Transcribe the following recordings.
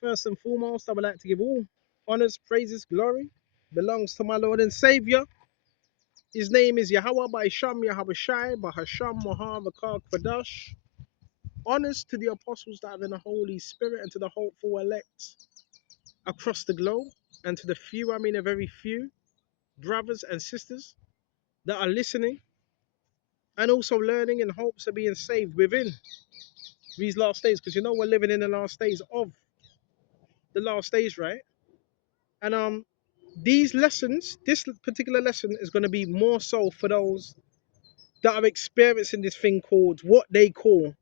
First and foremost, I would like to give all honors, praises, glory belongs to my Lord and Savior. His name is Yahweh by Sham Yahweh Shai by Hasham Mohavakar Kwadash. Honors to the apostles that have in the Holy Spirit and to the hopeful elect across the globe, and to the few, I mean a very few, brothers and sisters that are listening and also learning in hopes of being saved within these last days, because you know we're living in the last days of the last days, right? And these lessons, this particular lesson is going to be more so for those that are experiencing this thing called what they call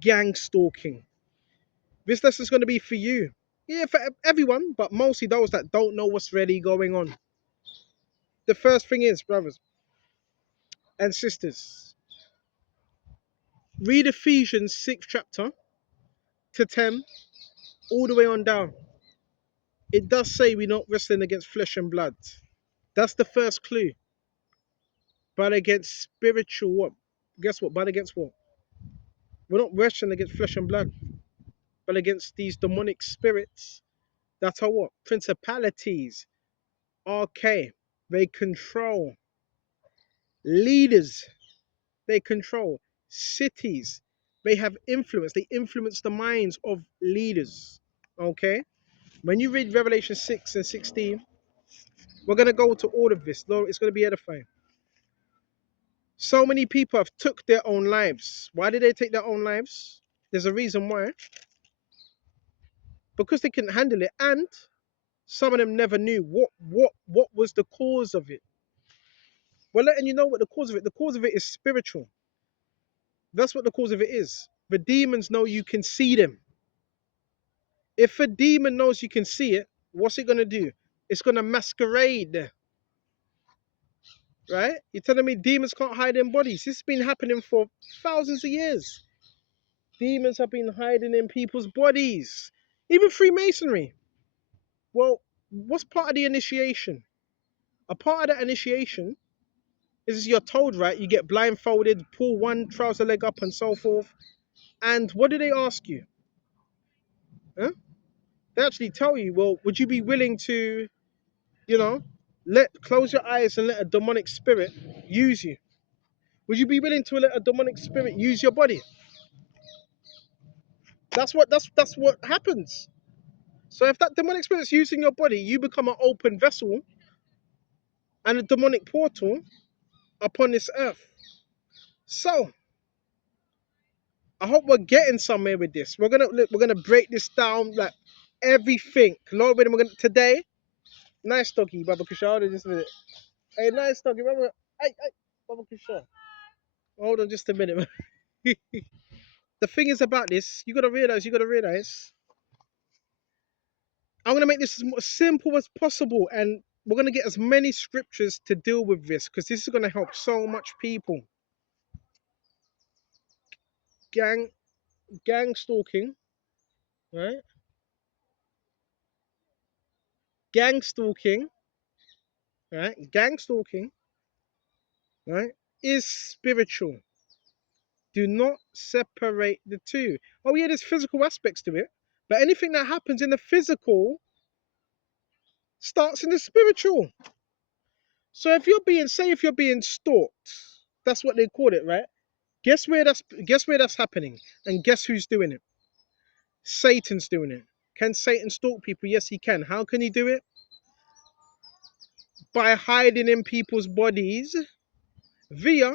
gang stalking. This lesson is going to be for you, yeah, for everyone, but mostly those that don't know what's really going on. The first thing is, brothers and sisters, read Ephesians 6th chapter to 10 all the way on down. It does say we're not wrestling against flesh and blood. That's the first clue. But against spiritual what? Guess what? But against what? We're not wrestling against flesh and blood, but against these demonic spirits that are what? Principalities. Okay. They control leaders. They control cities. They have influence. They influence the minds of leaders. Okay. When you read Revelation 6 and 16, we're going to go to all of this. Lord, it's going to be edifying. So many people have took their own lives. Why did they take their own lives? There's a reason why. Because they couldn't handle it, and some of them never knew what was the cause of it. We're letting you know what the cause of it. The cause of it is spiritual. That's what the cause of it is. The demons know you can see them. If a demon knows you can see it, what's it gonna do? It's gonna masquerade. Right? You're telling me demons can't hide in bodies? This has been happening for thousands of years. Demons have been hiding in people's bodies. Even Freemasonry. Well, what's part of the initiation? A part of that initiation is you're told, right? You get blindfolded, pull one trouser leg up and so forth. And what do they ask you? Huh? They actually tell you, well, would you be willing to, you know, close your eyes and let a demonic spirit use you? Would you be willing to let a demonic spirit use your body? That's what happens. So if that demonic spirit's using your body, you become an open vessel and a demonic portal upon this earth. So I hope we're getting somewhere with this. We're gonna break this down like everything. Lord, we're gonna today. Nice doggy, Baba Kusha. Just a minute. Hey, nice doggy, Baba. Hey, Baba Kusha. Hold on, just a minute. The thing is about this, you gotta realize. I'm gonna make this as simple as possible, and we're gonna get as many scriptures to deal with this because this is gonna help so much people. Gang, gang stalking, right? Gang stalking, right? Gang stalking, right? Is spiritual. Do not separate the two. Oh yeah, there's physical aspects to it, but anything that happens in the physical starts in the spiritual. So if you're being stalked, that's what they call it, right? Guess where that's happening, and guess who's doing it? Satan's doing it. Can Satan stalk people? Yes, he can. How can he do it? By hiding in people's bodies via.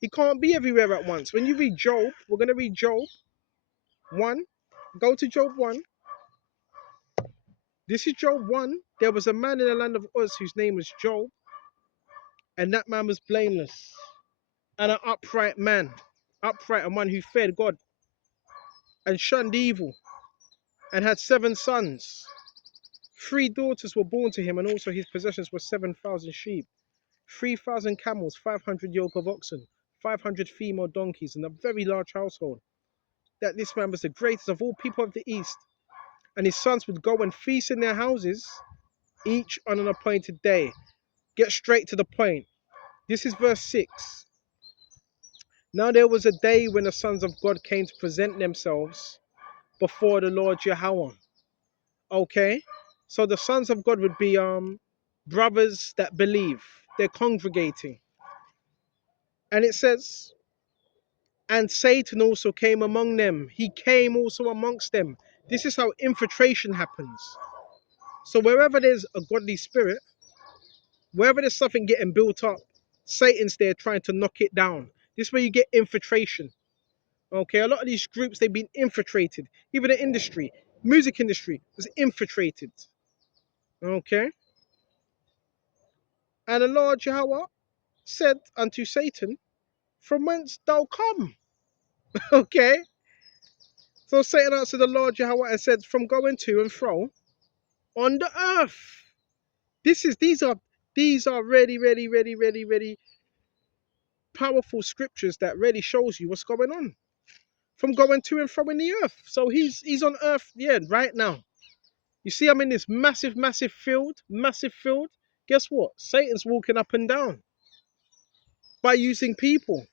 He can't be everywhere at once. When you read Job, we're gonna read Job 1. Go to Job 1. This is Job 1. There was a man in the land of Uz whose name was Job, and that man was blameless and an upright man, upright and one who feared God and shunned evil, and had 7 sons. 3 daughters were born to him, and also his possessions were 7,000 sheep, 3,000 camels, 500 yoke of oxen, 500 female donkeys, and a very large household. That this man was the greatest of all people of the East, and his sons would go and feast in their houses, each on an appointed day. Get straight to the point. This is verse 6. Now there was a day when the sons of God came to present themselves before the Lord Yahweh. Okay? So the sons of God would be brothers that believe. They're congregating. And it says, and Satan also came among them. He came also amongst them. This is how infiltration happens. So wherever there's a godly spirit, wherever there's something getting built up, Satan's there trying to knock it down. This is where you get infiltration. Okay, a lot of these groups, they've been infiltrated. Even the industry, music industry was infiltrated. Okay. And the Lord Yahweh said unto Satan, from whence thou come? Okay. So Satan answered the Lord Yahweh and said, from going to and fro on the earth. These are really powerful scriptures that really shows you what's going on. From going to and fro in the earth. So he's on earth, yeah, right now. You see, I'm in this massive field. Guess what? Satan's walking up and down by using people.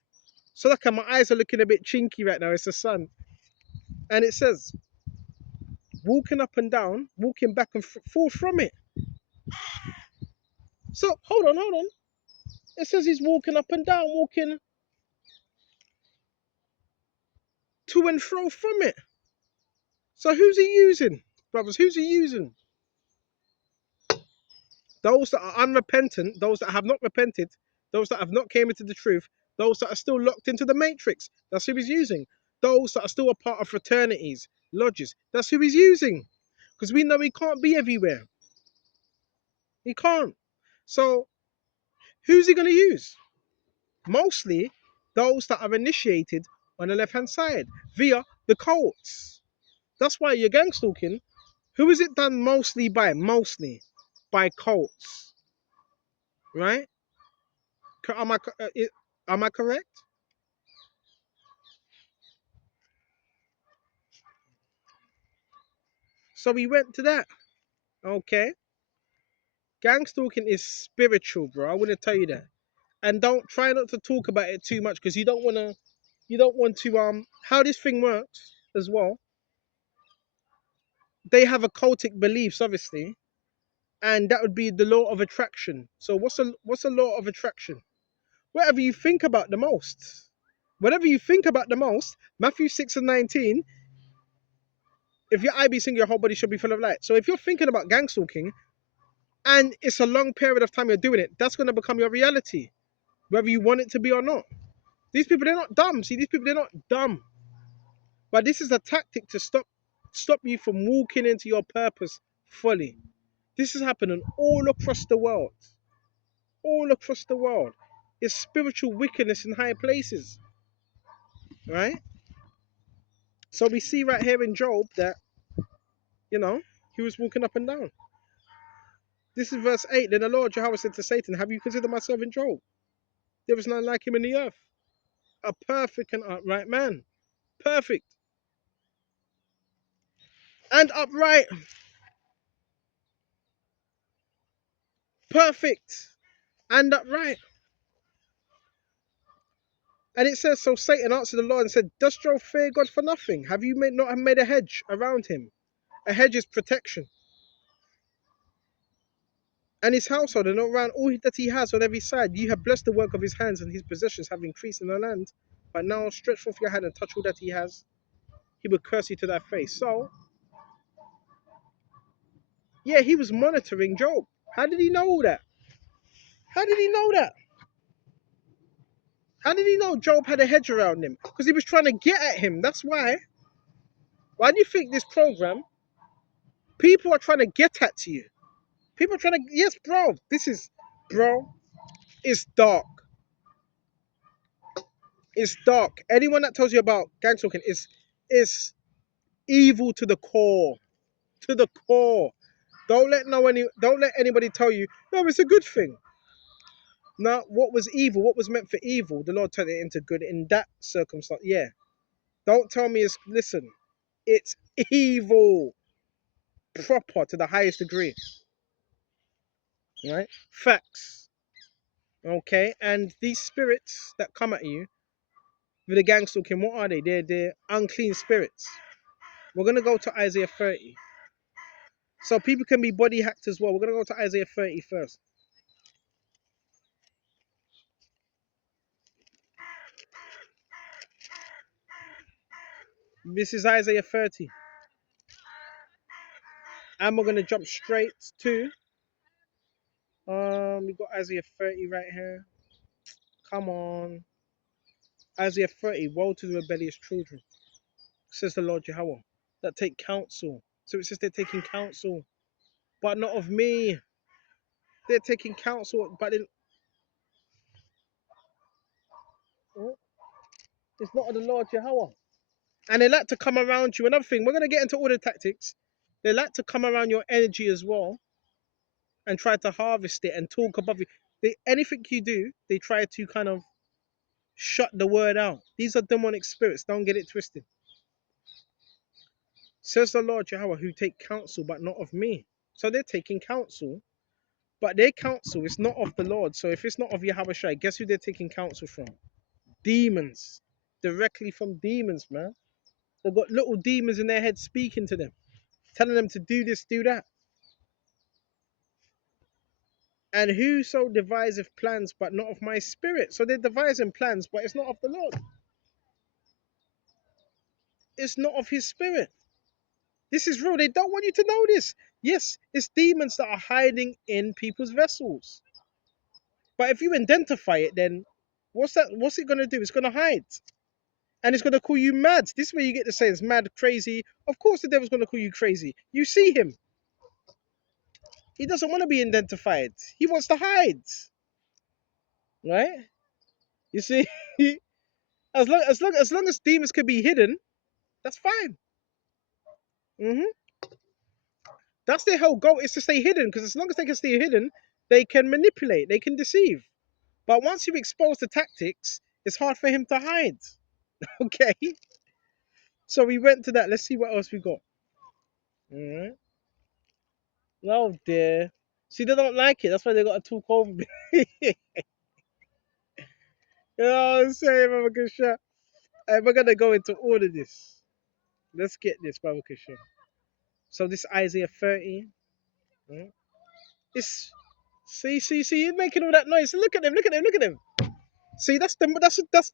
So look, my eyes are looking a bit chinky right now. It's the sun. And it says, walking up and down, walking back and forth from it. So hold on. It says he's walking up and down, walking to and fro from it. So who's he using, brothers? Who's he using? Those that are unrepentant, those that have not repented, those that have not came into the truth, those that are still locked into the matrix. That's who he's using. Those that are still a part of fraternities, lodges. That's who he's using. Because we know he can't be everywhere. He can't. So who's he going to use? Mostly those that are initiated on the left-hand side via the cults. That's why you're gang stalking. Who is it done mostly by? Mostly by cults, right? Am I am I correct? So we went to that. Okay, gang stalking is spiritual, bro. I want to tell you that, and don't try not to talk about it too much because you don't want to. You don't want to how this thing works as well. They have occultic beliefs, obviously, and that would be the law of attraction. So what's a law of attraction? Whatever you think about the most. Whatever you think about the most, Matthew 6:19, if your eye be single, your whole body should be full of light. So if you're thinking about gang stalking and it's a long period of time you're doing it, that's going to become your reality, whether you want it to be or not. These people, they're not dumb. See, these people, they're not dumb. But this is a tactic to stop you from walking into your purpose fully. This is happening all across the world. All across the world. It's spiritual wickedness in high places. Right? So we see right here in Job that, you know, he was walking up and down. This is verse 8. Then the Lord Jehovah said to Satan, have you considered my servant Job? There is none like him in the earth. A perfect and upright man. Perfect and upright. Perfect and upright. And it says, so Satan answered the Lord and said, does Job fear God for nothing? Have you not made a hedge around him? A hedge is protection. And his household and around all that he has on every side. You have blessed the work of his hands, and his possessions have increased in the land. But now stretch forth your hand and touch all that he has. He will curse you to thy face. So, yeah, he was monitoring Job. How did he know all that? How did he know that? How did he know Job had a hedge around him? Because he was trying to get at him. That's why. Why do you think this program, people are trying to get at you? People are trying to, yes, bro, bro, it's dark. It's dark. Anyone that tells you about gang stalking is evil to the core. To the core. Don't let anybody tell you, no, it's a good thing. Now, what was evil, what was meant for evil, the Lord turned it into good in that circumstance. Yeah. Don't tell me listen, it's evil proper to the highest degree. Right? Facts. Okay? And these spirits that come at you with the gang stalking, what are they? They're unclean spirits. We're going to go to Isaiah 30. So people can be body hacked as well. We're going to go to Isaiah 30 first. This is Isaiah 30. And we're going to jump straight to, we've got Isaiah 30 right here. Come on. Isaiah 30, woe to the rebellious children, says the Lord Yahweh, that take counsel. So it says they're taking counsel, but not of me. They're taking counsel, but it's not of the Lord Yahweh. And they like to come around you. Another thing, we're going to get into all the tactics. They like to come around your energy as well and try to harvest it and talk above you. Anything you do, they try to kind of shut the word out. These are demonic spirits. Don't get it twisted. Says the Lord Yahweh, who take counsel, but not of me. So they're taking counsel, but their counsel is not of the Lord. So if it's not of Yahweh Shai, guess who they're taking counsel from? Demons. Directly from demons, man. They've got little demons in their head speaking to them, telling them to do this, do that. And whoso deviseth plans, but not of my spirit. So they're devising plans, but it's not of the Lord. It's not of his spirit. This is real. They don't want you to know this. Yes, it's demons that are hiding in people's vessels. But if you identify it, then what's it going to do? It's going to hide. And it's going to call you mad. This is where you get the sayings, mad, crazy. Of course the devil's going to call you crazy. You see him. He doesn't want to be identified. He wants to hide. Right? You see? as long as demons can be hidden, that's fine. That's their whole goal, is to stay hidden, because as long as they can stay hidden, they can manipulate, they can deceive. But once you expose the tactics, it's hard for him to hide. Okay? So we went to that. Let's see what else we got. Alright. Oh dear. See, they don't like it. That's why they got to talk over me. You know what I'm saying, Baba Kasha? We're going to go into all of this. Let's get this, Baba Kasha. So this Isaiah 30. Right? It's see, he's making all that noise. Look at them, look at them, look at them. See, that's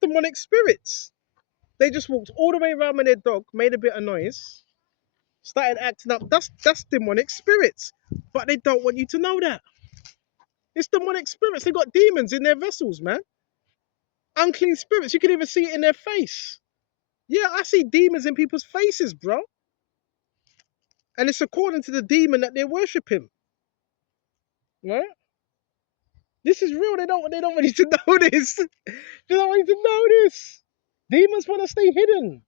demonic spirits. They just walked all the way around with their dog, made a bit of noise, started acting up. That's demonic spirits. But they don't want you to know that. It's demonic spirits. They got demons in their vessels, man. Unclean spirits. You can even see it in their face. Yeah, I see demons in people's faces, bro. And it's according to the demon that they're worshipping. Right? This is real. They don't want you to know this. They don't want you to know this. Demons want to stay hidden.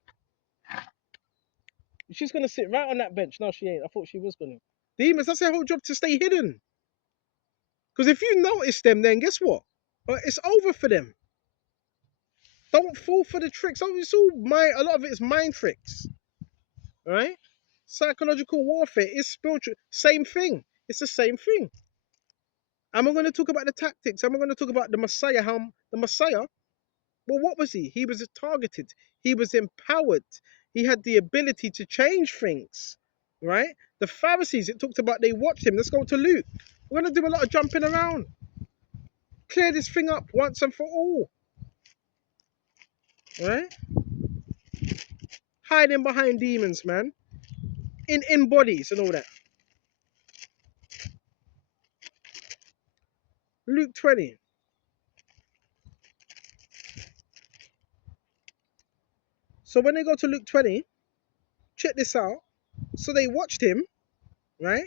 She's gonna sit right on that bench. No, she ain't. I thought she was gonna. Demons, that's their whole job, to stay hidden. Because if you notice them, then guess what? It's over for them. Don't fall for the tricks. Oh, it's all a lot of it is mind tricks. Right? Psychological warfare is spiritual. Same thing. It's the same thing. And we're going to talk about the tactics. And we're going to talk about the Messiah. How the Messiah, well, what was he? He was targeted. He was empowered. He had the ability to change things. Right? The Pharisees, it talked about, they watched him. Let's go to Luke. We're going to do a lot of jumping around. Clear this thing up once and for all. Right? Hiding behind demons, man. In bodies and all that. Luke 20. So when they go to Luke 20, check this out. So they watched him, right?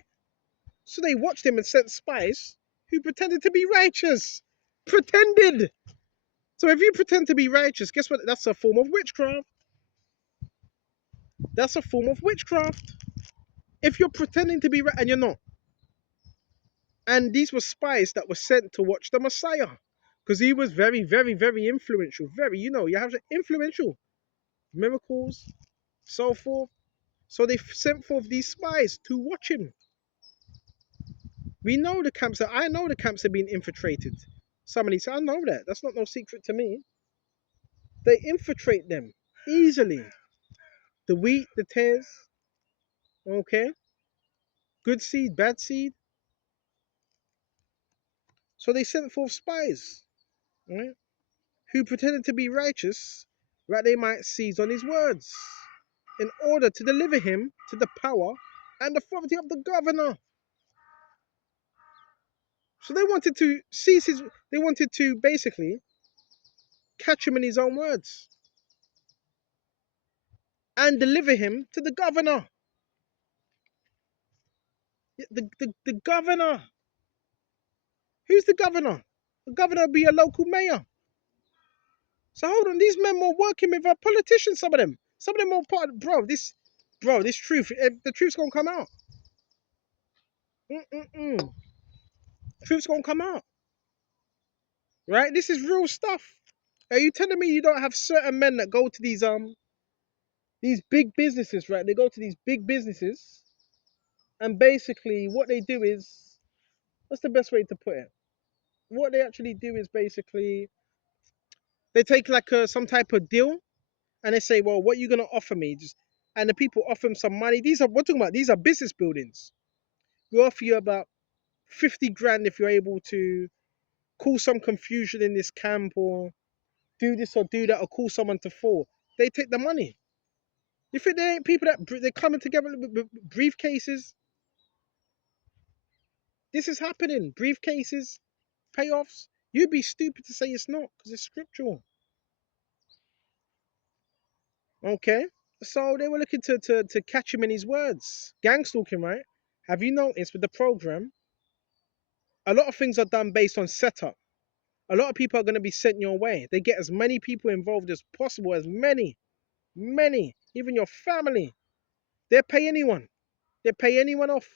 So they watched him and sent spies who pretended to be righteous. Pretended. So if you pretend to be righteous, guess what? That's a form of witchcraft. That's a form of witchcraft. If you're pretending to be right and you're not. And these were spies that were sent to watch the Messiah. Because he was very, very, very influential. Very, you have to influential. Miracles, so forth. So they sent forth these spies to watch him. I know the camps have been infiltrated. Somebody said, I know that. That's not no secret to me. They infiltrate them easily. The wheat, the tares. Okay, good seed, bad seed. So they sent forth spies, right, who pretended to be righteous, that they might seize on his words, in order to deliver him to the power and authority of the governor. So they wanted to seize his. They wanted to basically catch him in his own words and deliver him to the governor. The governor. Who's the governor? The governor would be a local mayor. So hold on, these men were working with our politicians. Some of them. Some of them were part. Bro, this truth. The truth's gonna come out. Mm-mm-mm. Truth's gonna come out. Right? This is real stuff. Are you telling me you don't have certain men that go to these big businesses, right? They go to these big businesses, and basically what they do is, what's the best way to put it? What they actually do is basically they take like some type of deal, and they say, well, what are you gonna offer me? And the people offer them some money. We're talking about, these are business buildings. We offer you about 50 grand if you're able to cause some confusion in this camp, or do this or do that, or call someone to fall. They take the money. You think there ain't people that they're coming together with briefcases? This is happening. Briefcases, payoffs. You'd be stupid to say it's not, because it's scriptural. Okay? So they were looking to catch him in his words. Gangstalking, right? Have you noticed with the program, a lot of things are done based on setup. A lot of people are going to be sent your way. They get as many people involved as possible, as many, even your family. They pay anyone. They pay anyone off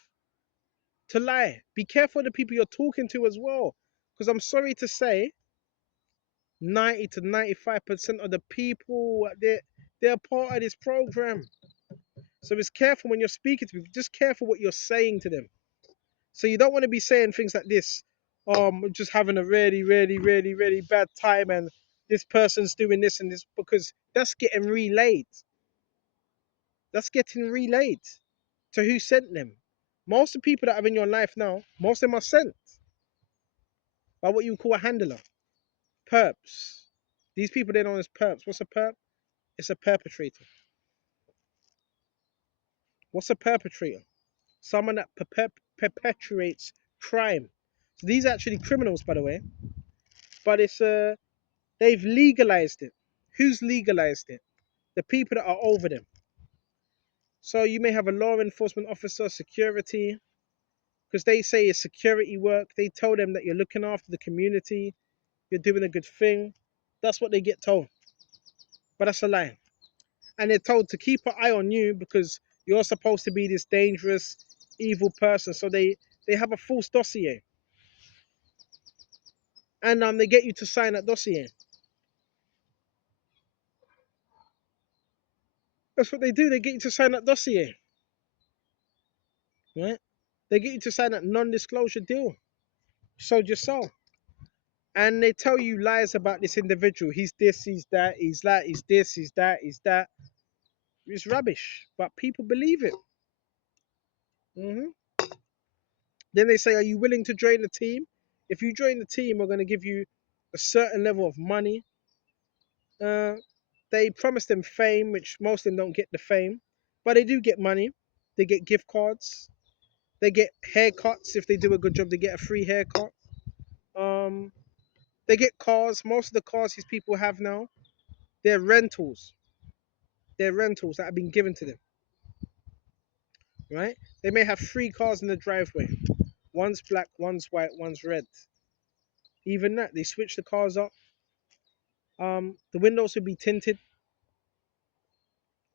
to lie. Be careful of the people you're talking to as well. Because I'm sorry to say, 90 to 95% of the people, they're part of this program. So it's careful when you're speaking to people. Just careful what you're saying to them. So you don't want to be saying things like this. Just having a really bad time, and this person's doing this and this, because that's getting relayed. That's getting relayed to who sent them. Most of the people that are in your life now, most of them are sent by what you call a handler, perps. These people they're known as perps. What's a perp? It's a perpetrator. What's a perpetrator? Someone that perpetuates crime. So these are actually criminals, by the way. But they've legalized it. Who's legalized it? The people that are over them. So you may have a law enforcement officer, security, because they say it's security work. They tell them that you're looking after the community, you're doing a good thing. That's what they get told. But that's a lie. And they're told to keep an eye on you because you're supposed to be this dangerous, evil person. So they have a false dossier. And they get you to sign that dossier. That's what they do. They get you to sign that dossier. Right? They get you to sign that non-disclosure deal. Sold your soul. And they tell you lies about this individual. He's this, he's that, he's that, he's this, he's that, he's that. It's rubbish. But people believe it. hmm Then they say, are you willing to join the team? If you join the team, we're going to give you a certain level of money. Uh, they promise them fame, which most of them don't get the fame. But they do get money. They get gift cards. They get haircuts. If they do a good job, they get a free haircut. Um, they get cars. Most of the cars these people have now, they're rentals. They're rentals that have been given to them, right? They may have three cars in the driveway. One's black, one's white, one's red. Even that, they switch the cars up. The windows will be tinted.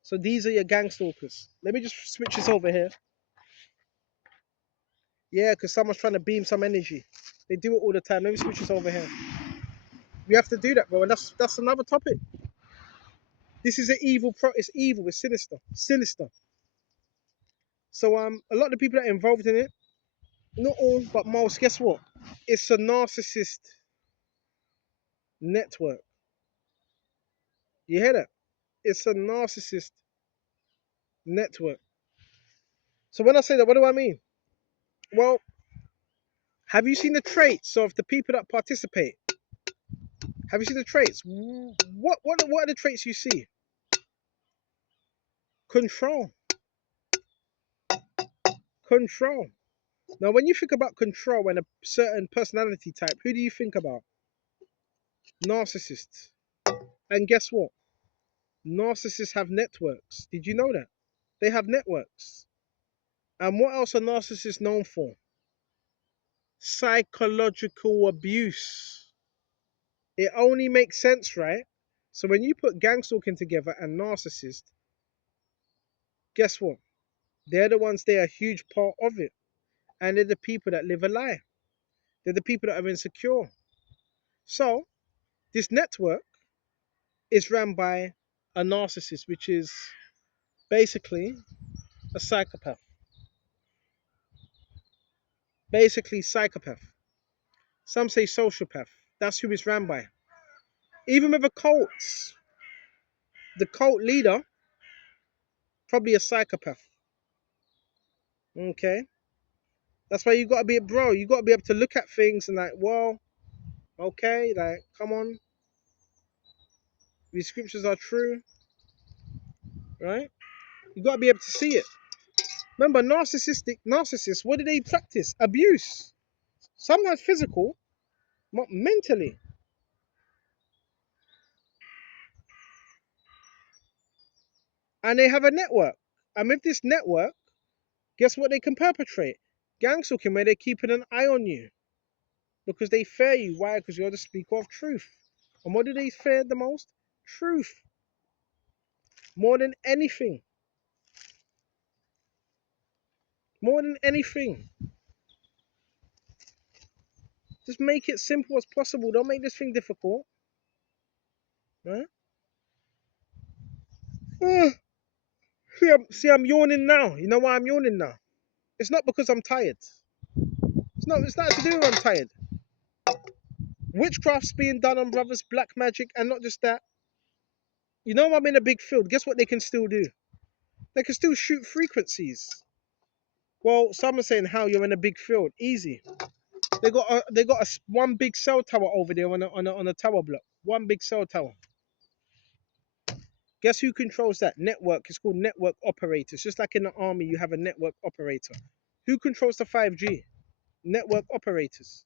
So these are your gang stalkers. Let me just switch this over here. Yeah, because someone's trying to beam some energy. They do it all the time. Let me switch this over here. We have to do that, bro. And that's another topic. This is an evil it's evil, it's sinister. Sinister. So a lot of the people that are involved in it, not all, but most, guess what? It's a narcissist network. You hear that? It's a narcissist network. So when I say that, what do I mean? Well, have you seen the traits of the people that participate? Have you seen the traits? What are the traits you see? Control. Control. Now, when you think about control and a certain personality type, who do you think about? Narcissists. And guess what? Narcissists have networks. Did you know that? They have networks. And what else are narcissists known for? Psychological abuse. It only makes sense, right? So when you put Gangstalking together and narcissist, guess what? They're the ones, they're a huge part of it. And they're the people that live a lie. They're the people that are insecure. So this network is run by a narcissist, which is basically a psychopath. Basically, psychopath. Some say sociopath. That's who it's ran by. Even with the cults, the cult leader, probably a psychopath. Okay? That's why you gotta be, bro, you gotta be able to look at things and like, well, okay, like, come on, these scriptures are true, right? You gotta be able to see it. Remember, narcissists, what do they practice? Abuse. Sometimes physical, but mentally. And they have a network. And with this network, guess what they can perpetrate? Gang stalking, where they're keeping an eye on you. Because they fear you. Why? Because you're the speaker of truth. And what do they fear the most? Truth. More than anything. More than anything. Just make it simple as possible. Don't make this thing difficult. Right? See, I'm yawning now. You know why I'm yawning now? It's not because I'm tired. It's not to do with I'm tired. Witchcraft's being done on brothers, black magic, and not just that. You know I'm in a big field. Guess what they can still do? They can still shoot frequencies. Well, some are saying how you're in a big field. Easy. They got one big cell tower over there on a tower block. One big cell tower. Guess who controls that network? It's called network operators. Just like in the army, you have a network operator. Who controls the 5G? Network operators.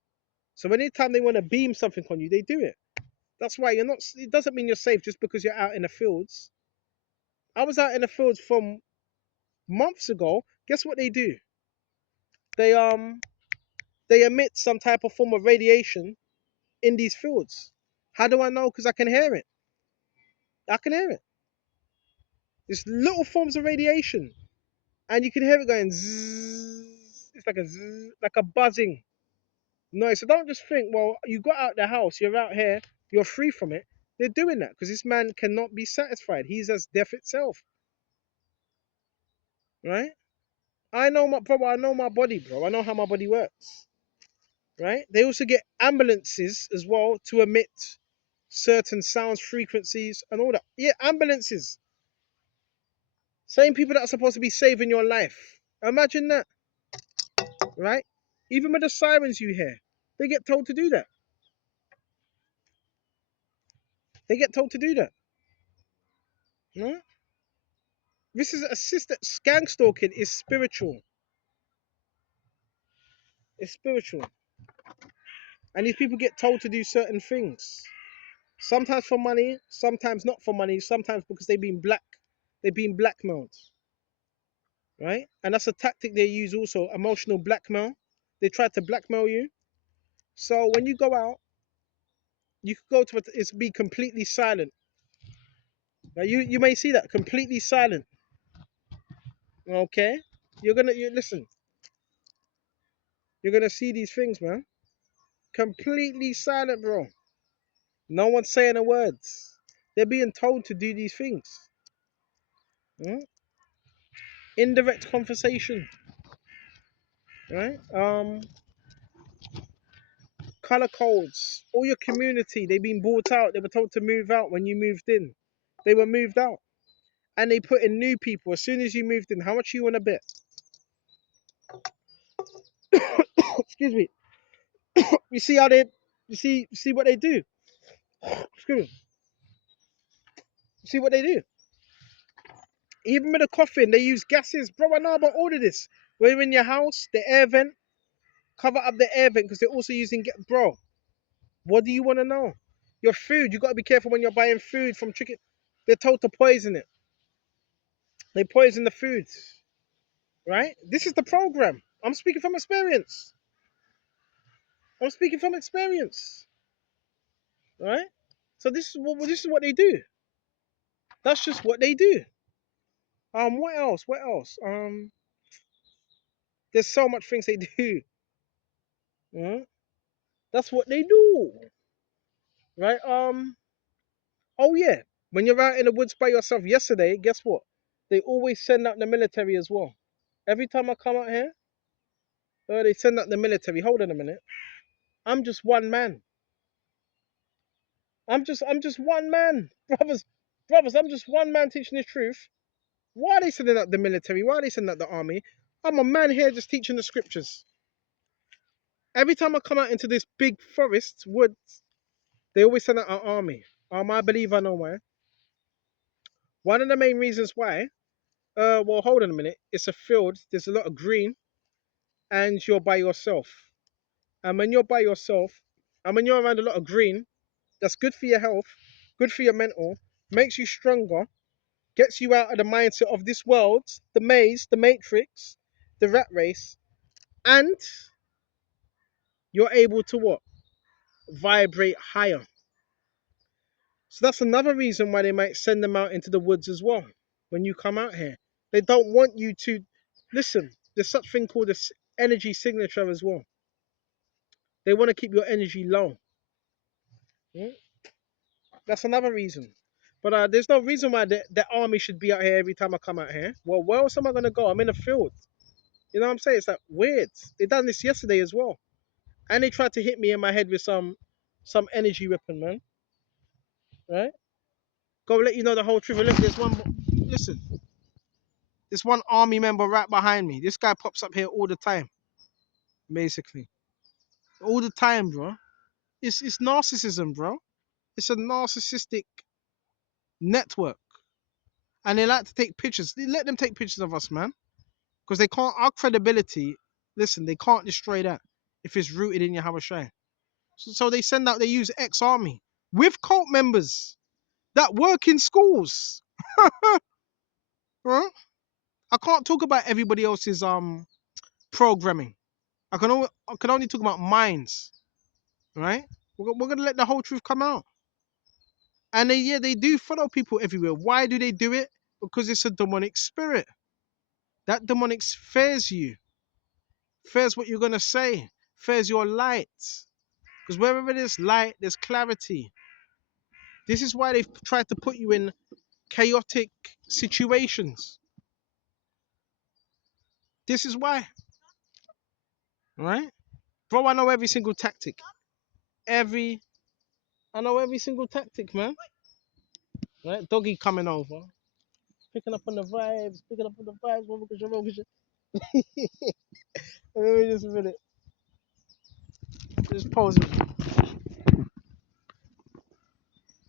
So anytime they want to beam something on you, they do it. That's why you're not. It doesn't mean you're safe just because you're out in the fields. I was out in the fields from months ago. Guess what they do? They they emit some type of form of radiation in these fields. How do I know? Because I can hear it. I can hear it. It's little forms of radiation, and you can hear it going zzz. It's like a zzz, like a buzzing noise. So don't just think, well, you got out the house, you're out here, you're free from it. They're doing that because this man cannot be satisfied. He's as death itself, right? I know my body, bro. I know how my body works, right? They also get ambulances as well to emit certain sounds, frequencies, and all that. Yeah, ambulances. Same people that are supposed to be saving your life. Imagine that, right? Even with the sirens you hear, they get told to do that. They get told to do that. No? This is a system. Skank stalking is spiritual. It's spiritual. And these people get told to do certain things. Sometimes for money, sometimes not for money, sometimes because they've been blackmailed. Right? And that's a tactic they use also, emotional blackmail. They try to blackmail you. So when you go out, you could go to it, it's be completely silent. Now you may see that completely silent. Okay? You listen, you're gonna see these things, man. Completely silent, bro. No one's saying a word. They're being told to do these things. Mm? Indirect conversation. Right? Color codes. All your community, they've been bought out. They were told to move out when you moved in. They were moved out. And they put in new people as soon as you moved in. How much you want to bet? Excuse me. You see how they, you see what they do. Excuse me. You see what they do. Even with the coffin, they use gases. Bro, I know about all of this. When you're in your house, the air vent, cover up the air vent because they're also using. Bro, what do you want to know? Your food, you got to be careful when you're buying food from chicken. They're told to poison it. They poison the foods, right? This is the program. I'm speaking from experience. I'm speaking from experience, right? So this is what they do. That's just what they do. What else? What else? There's so much things they do. Right? That's what they do, right? Oh yeah. When you're out in the woods by yourself yesterday, guess what? They always send out the military as well. Every time I come out here, they send out the military. Hold on a minute. I'm just one man. I'm just one man, brothers. I'm just one man teaching the truth. Why are they sending out the military? Why are they sending out the army? I'm a man here just teaching the scriptures. Every time I come out into this big forest, woods, they always send out an army. I believe I know why. One of the main reasons why, well, hold on a minute. It's a field, there's a lot of green, and you're by yourself. And when you're by yourself, and when you're around a lot of green, that's good for your health, good for your mental, makes you stronger, gets you out of the mindset of this world, the maze, the matrix, the rat race, and you're able to what? Vibrate higher. So that's another reason why they might send them out into the woods as well. When you come out here, they don't want you to listen. There's such thing called a energy signature as well. They want to keep your energy low. Mm? That's another reason. But there's no reason why the army should be out here every time I come out here. Well, where else am I gonna go? I'm in a field. You know what I'm saying? It's like weird. They done this yesterday as well, and they tried to hit me in my head with some energy weapon, man. Right? Go let you know the whole truth. And look, there's one. Listen, there's one army member right behind me. This guy pops up here all the time, basically, all the time, bro. It's narcissism, bro. It's a narcissistic network, and they like to take pictures. They let them take pictures of us, man, because they can't. Our credibility. Listen, they can't destroy that if it's rooted in Yahweh Shai. So they send out. They use ex-army with cult members that work in schools. Huh? I can't talk about everybody else's programming. I can only talk about minds, right? We're gonna let the whole truth come out. And they do follow people everywhere. Why do they do it? Because it's a demonic spirit. That demonic fears you, fears what you're gonna say, fears your light. Because wherever there's light, there's clarity. This is why they've tried to put you in chaotic situations. This is why, right? Bro, I know every single tactic. I know every single tactic, man. Right? Doggy coming over, picking up on the vibes, Let me just a minute. Just pause it.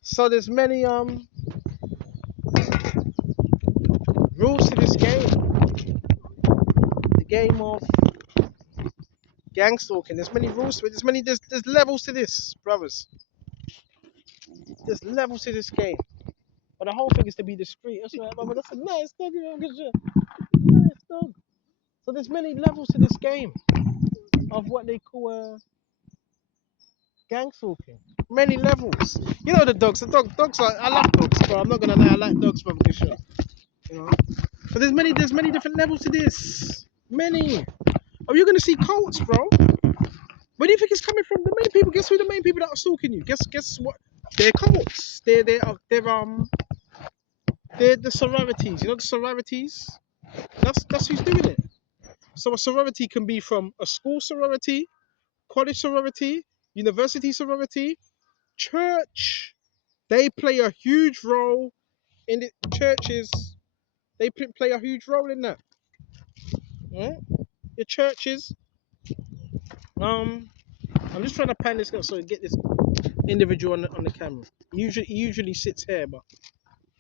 So there's many rules to this game. The game of gangstalking. There's many rules to it. There's levels to this, brothers. There's levels to this game. But the whole thing is to be discreet. That's right, brother. That's a nice dog, you know, good shit. Nice dog. So there's many levels to this game of what they call gangstalking. Many levels. You know the dogs. Dogs are. I love dogs, bro. I'm not gonna lie. I like dogs, brother. Good shit. You know. But there's many different levels to this. Many. Oh, you're gonna see cults, bro. Where do you think it's coming from? The main people. Guess who the main people that are stalking you? Guess what? They're cults. They're the sororities. You know the sororities. That's who's doing it. So a sorority can be from a school sorority, college sorority, university sorority, church. They play a huge role in the churches. They play a huge role in that. Right? Your churches. Um, I'm just trying to pan this guy so I get this individual on the camera. He usually sits here, but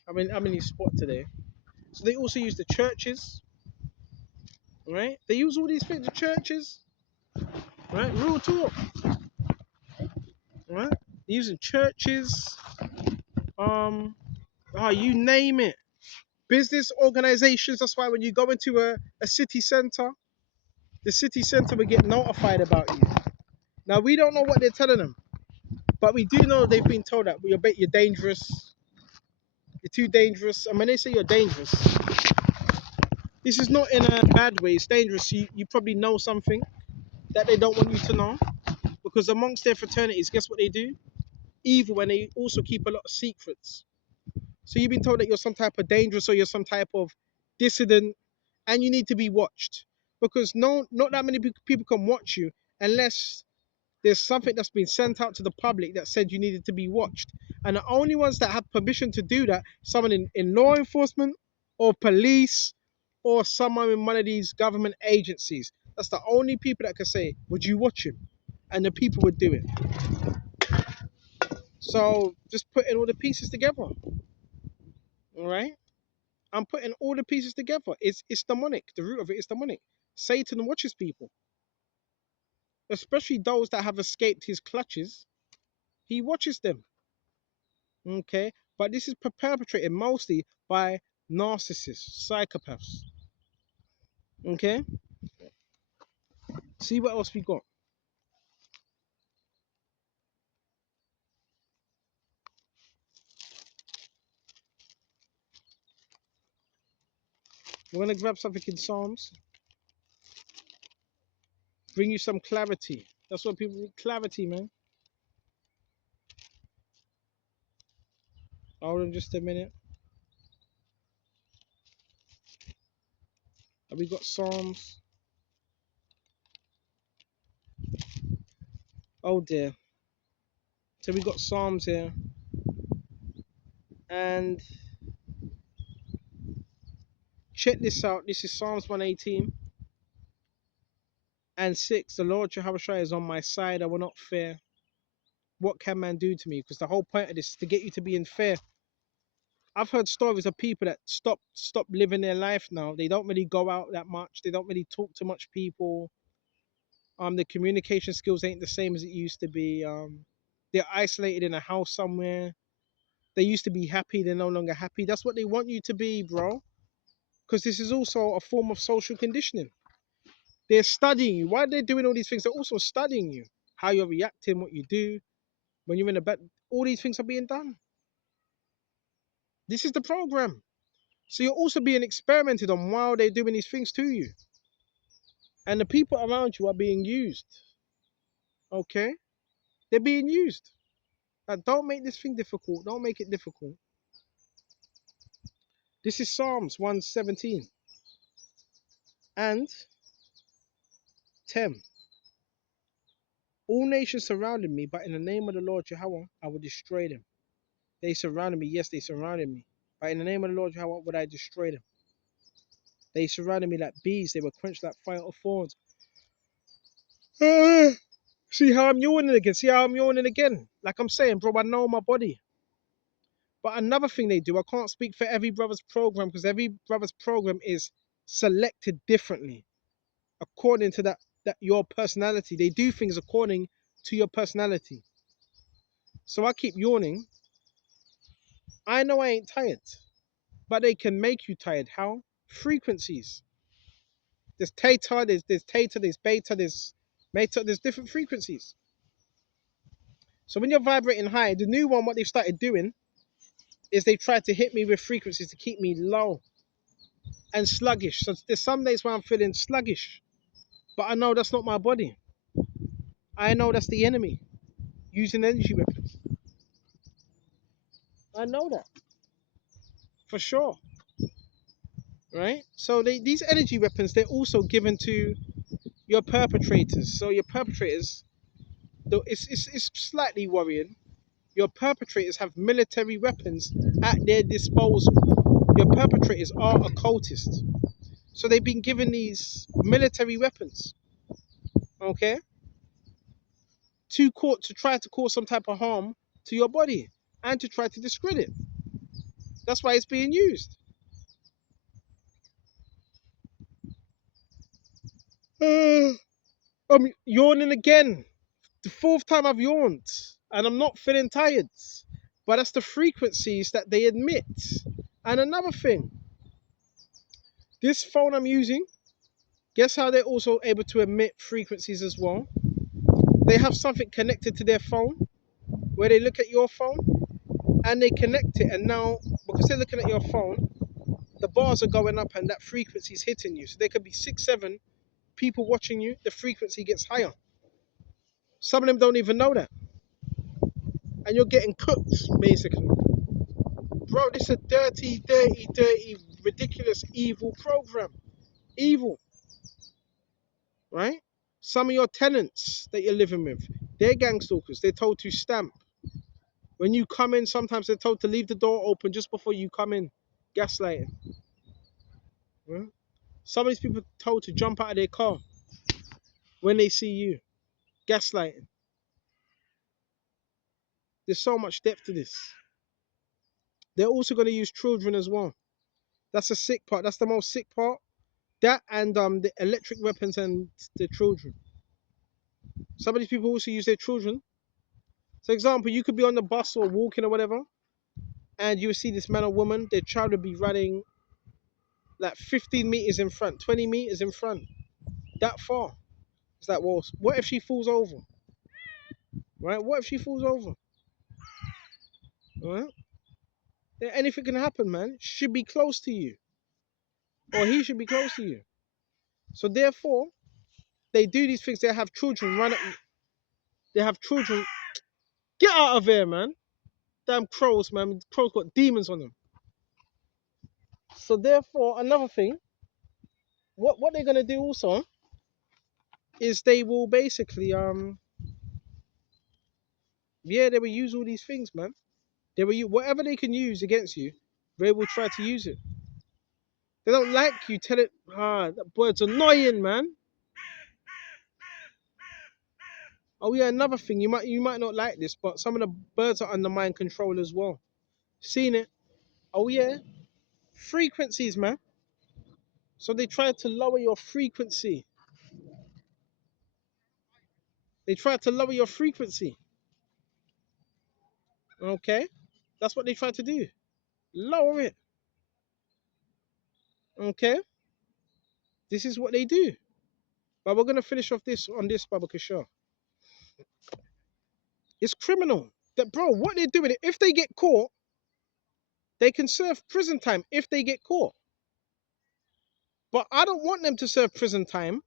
I'm in his spot today. So they also use the churches, right? They use all these things, the churches, right? Real talk, right? Using churches, um, you name it. Business organizations. That's why when you go into a city center, the city center will get notified about you. Now we don't know what they're telling them, but we do know they've been told that you're dangerous, you're too dangerous. And when they say you're dangerous, this is not in a bad way. It's dangerous. You probably know something that they don't want you to know, because amongst their fraternities, guess what they do? Evil, and they also keep a lot of secrets. So you've been told that you're some type of dangerous or you're some type of dissident, and you need to be watched, because not that many people can watch you unless there's something that's been sent out to the public that said you needed to be watched. And the only ones that have permission to do that, someone in law enforcement or police or someone in one of these government agencies. That's the only people that can say, would you watch him? And the people would do it. So just putting all the pieces together. All right? I'm putting all the pieces together. It's demonic. The root of it is demonic. Satan watches people, especially those that have escaped his clutches. He watches them. Okay, but this is perpetrated mostly by narcissists, psychopaths. Okay, see what else we got. We're gonna grab something in Psalms, bring you some clarity. That's what people need, clarity, man. Hold on just a minute. Have we got Psalms? Oh dear. So we got Psalms here, and check this out. This is Psalms 118 and 6. The Lord Jehovah is on my side. I will not fear. What can man do to me? Because the whole point of this is to get you to be in fear. I've heard stories of people that stop living their life now. They don't really go out that much. They don't really talk to much people. The communication skills ain't the same as it used to be. They're isolated in a house somewhere. They used to be happy. They're no longer happy. That's what they want you to be, bro. Because this is also a form of social conditioning. They're studying you. While they're doing all these things, they're also studying you. How you're reacting, what you do when you're in a bed. All these things are being done. This is the program. So you're also being experimented on while they're doing these things to you. And the people around you are being used. Okay? They're being used. Don't make this thing difficult. Don't make it difficult. This is Psalms 117 and 10. All nations surrounded me, but in the name of the Lord Jehovah, I will destroy them. They surrounded me. Yes, they surrounded me. But in the name of the Lord Jehovah, would I destroy them? They surrounded me like bees. They were quenched like fire of thorns. See how I'm yawning again? See how I'm yawning again? Like I'm saying, bro, I know my body. But another thing they do, I can't speak for every brother's program, because every brother's program is selected differently according to that your personality. They do things according to your personality. So I keep yawning. I know I ain't tired, but they can make you tired. How? Frequencies. There's theta, there's theta, there's beta, there's meta, there's different frequencies. So when you're vibrating high, the new one, what they've started doing is they tried to hit me with frequencies to keep me low and sluggish. So there's some days where I'm feeling sluggish, but I know that's not my body. I know that's the enemy using energy weapons. I know that for sure, right? So these energy weapons, they're also given to your perpetrators. So your perpetrators, though it's slightly worrying. Your perpetrators have military weapons at their disposal. Your perpetrators are occultists. So they've been given these military weapons. Okay? to try to cause some type of harm to your body and to try to discredit. That's why it's being used. I'm yawning again. The fourth time I've yawned, and I'm not feeling tired. But that's the frequencies that they emit. And another thing, this phone I'm using, guess how they're also able to emit frequencies as well? They have something connected to their phone where they look at your phone and they connect it. And now, because they're looking at your phone, the bars are going up and that frequency is hitting you. So there could be 6, 7 people watching you. The frequency gets higher. Some of them don't even know that. And you're getting cooked, basically. Bro, this is a dirty, dirty, dirty, ridiculous, evil program. Evil, right? Some of your tenants that you're living with, they're gang stalkers. They're told to stamp. When you come in, sometimes they're told to leave the door open just before you come in. Gaslighting. Right? Some of these people are told to jump out of their car when they see you. Gaslighting. There's so much depth to this. They're also going to use children as well. That's the sick part. That's the most sick part. That and the electric weapons and the children. Some of these people also use their children. For example, you could be on the bus or walking or whatever, and you will see this man or woman, their child would be running like 15 meters in front, 20 meters in front, that far. It's like, well, what if she falls over? Right? What if she falls over? Right? Anything can happen, man. She should be close to you, or he should be close to you. So therefore, they do these things. They have children run at. They have children. Get out of here, man. Damn crows, man. Crows got demons on them. So therefore, another thing, what they're gonna do also is they will basically yeah, they will use all these things, man. They will use whatever they can use against you. They will try to use it. They don't like you. Tell it. That bird's annoying, man. Oh yeah, another thing. You might not like this, but some of the birds are under mind control as well. Seen it? Oh yeah, frequencies, man. So they try to lower your frequency. They try to lower your frequency. Okay, that's what they try to do. Lower it. Okay, this is what they do. But we're gonna finish off this on this, Baba Kishore. It's criminal. That bro, what they're doing, if they get caught, they can serve prison time if they get caught. But I don't want them to serve prison time.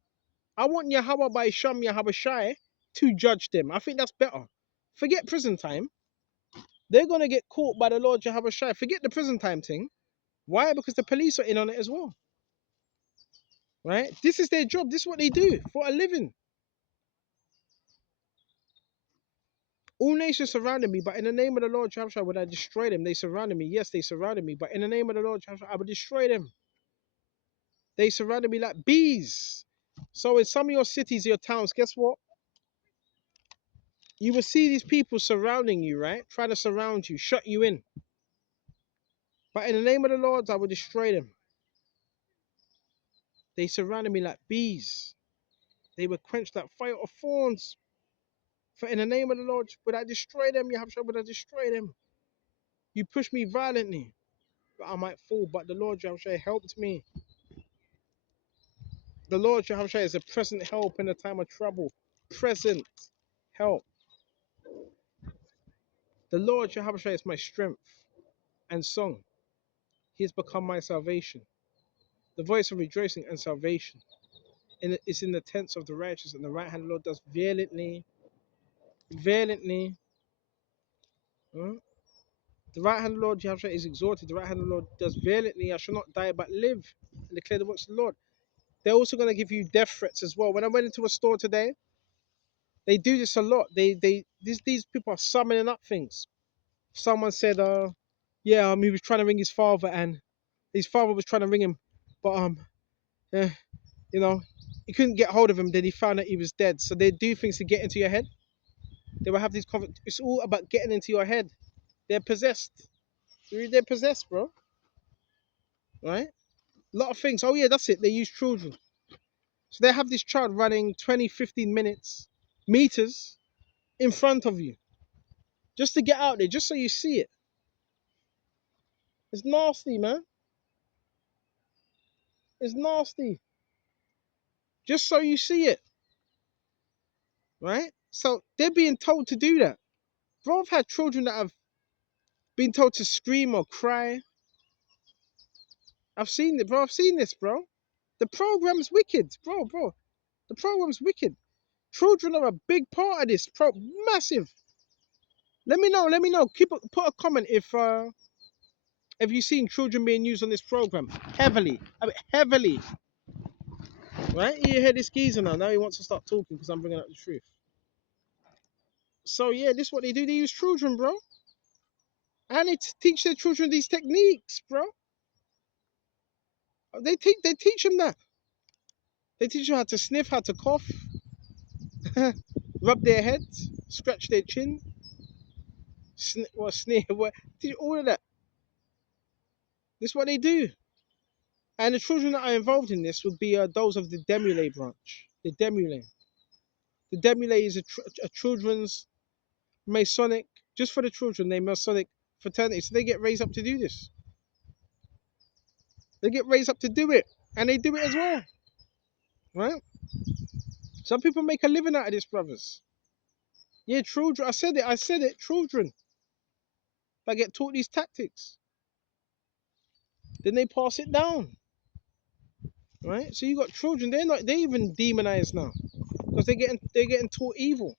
I want Yahweh by Sham Yahweh Shai to judge them. I think that's better. Forget prison time. They're gonna get caught by the Lord Yahweh Shai. Forget the prison time thing. Why? Because the police are in on it as well. Right? This is their job. This is what they do for a living. All nations surrounded me, but in the name of the Lord Yahweh Shai would I destroy them. They surrounded me. Yes, they surrounded me, but in the name of the Lord Yahweh Shai, I would destroy them. They surrounded me like bees. So in some of your cities, your towns, guess what? You will see these people surrounding you, right? Trying to surround you, shut you in. But in the name of the Lord, I will destroy them. They surrounded me like bees. They were quenched like fire of thorns. For in the name of the Lord, would I destroy them? Yahushua, would I destroy them? You pushed me violently, but I might fall. But the Lord Yahushua helped me. The Lord Yahushua is a present help in the time of trouble. Present help. The Lord Yahushua is my strength and song. He has become my salvation. The voice of rejoicing and salvation. Is in the tents of the righteous, and the right hand of the Lord does violently. Violently. Huh? The right hand of the Lord Yahushua is exalted. The right hand of the Lord does violently. I shall not die but live and declare the works of the Lord. They're also going to give you death threats as well. When I went into a store today, they do this a lot. These people are summoning up things. Someone said, yeah, he was trying to ring his father, and his father was trying to ring him, but eh, you know, he couldn't get hold of him. Then he found out he was dead. So they do things to get into your head. They will have these it's all about getting into your head. They're possessed. They're possessed, bro. Right? A lot of things. Oh yeah, that's it. They use children. So they have this child running 20, 15 minutes, meters in front of you. Just to get out there, just so you see it. It's nasty, man. It's nasty. Just so you see it. Right? So they're being told to do that. Bro, I've had children that have been told to scream or cry. I've seen it, bro. I've seen this, bro. The program's wicked, bro. The program's wicked. Children are a big part of this, massive. Let me know. Let me know. Put a comment if you've seen children being used on this program heavily. I mean, heavily. Right? You hear this geezer now. Now he wants to start talking because I'm bringing up the truth. So yeah, this is what they do. They use children, bro, and they teach their children these techniques, bro. They teach them that. They teach them how to sniff, how to cough, rub their heads, scratch their chin, sneer, what, all of that. This is what they do. And the children that are involved in this would be those of the Demule branch. The Demule. The Demule is a children's Masonic, just for the children, they Masonic fraternity. So they get raised up to do this. They get raised up to do it. And they do it as well. Right? Some people make a living out of this, brothers. Yeah, children. I said it. Children that get taught these tactics. Then they pass it down. Right? So you got children, they're even demonized now. Because they're getting taught evil.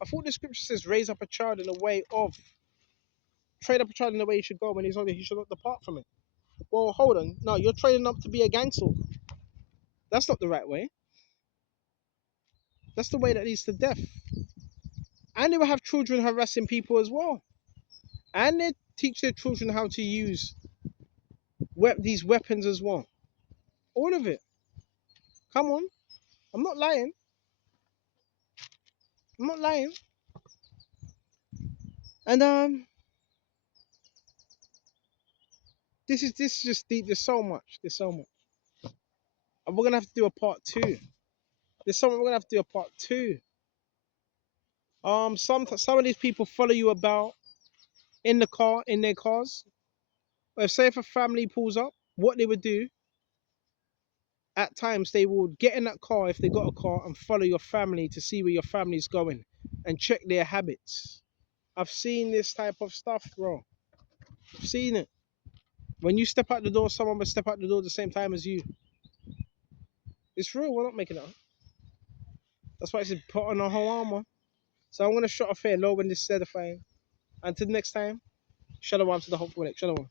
I thought the scripture says raise up a child in the way of train up a child in the way he should go when he's older, he should not depart from it. Well, hold on. No, you're training up to be a gangstalker. That's not the right way. That's the way that leads to death. And they will have children harassing people as well. And they teach their children how to use these weapons as well. All of it. Come on. I'm not lying. I'm not lying. And this is just deep. There's so much. There's so much. And we're gonna have to do a part two. There's something we're gonna have to do a part two. Some of these people follow you about in the car, in their cars. If say if a family pulls up, what they would do at times they would get in that car if they got a car and follow your family to see where your family's going and check their habits. I've seen this type of stuff, bro. I've seen it. When you step out the door, someone will step out the door at the same time as you. It's real. We're not making it up. That's why it said put on a whole armor. So I'm gonna shut off here low when this is edifying. Until next time, shalom to the hopeful next. Shalom.